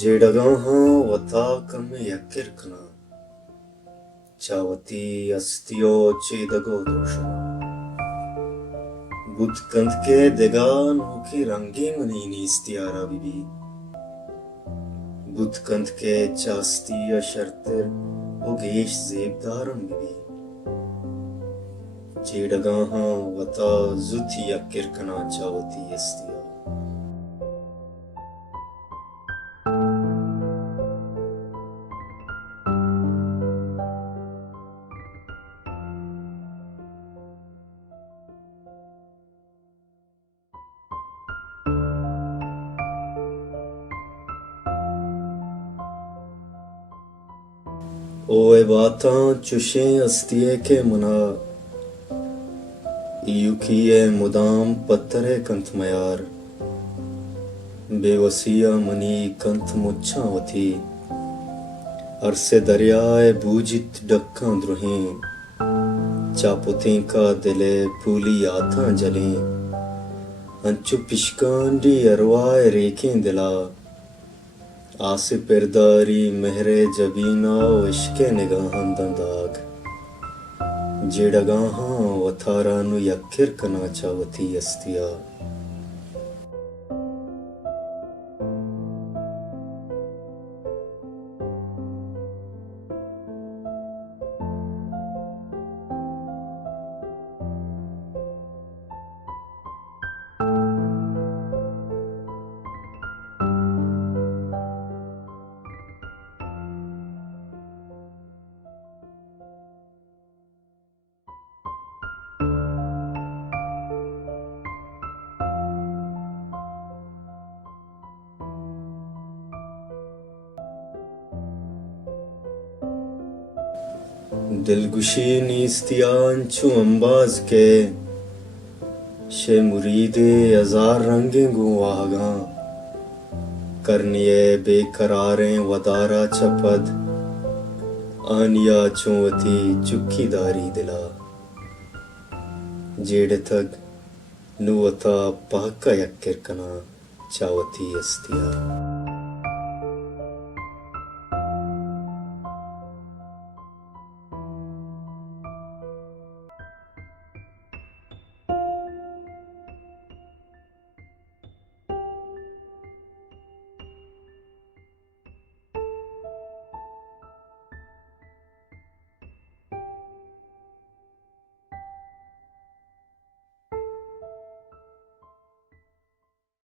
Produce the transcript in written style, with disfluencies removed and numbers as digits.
जेडगाहां वता कम यक्किर्कना चावती अस्तियो चेदगो दोषना बुध कंद के देगान होके रंगे मनीनी इस्तियारा बिबी बुध कंद के चास्ती अशर्तर ओगेश जेबदारम बिबी जेडगाहां वता जुथी यक्किर्कना चावती अस्तिया ओए बातां चुशे अस्तिये के मना युकिये मुदाम पत्तरे कंथ मयार बेवसिया मनी कंथ मुच्छावती अरसे दरियाए बूजित डक्का द्रुहें चापुतें का दिले फूली आथा जलें अंचु पिशकांडी अरवाए रेखें दिला आसे पिरदारी महरे जबीना इश्के निगाहां दंदाग जेडगाहां वथारानु यक्किर्कना चावती अस्तिया दिलगुशी नीस्तियान चू अंबाज के शे मुरीदे हजार रंगे गुवागा करनिये बेकरारें वदारा चपद आनिया चुवती चुक्कीदारी दिला जेड़ तक नुवता पाका यक्किर्कना चावती अस्तिया।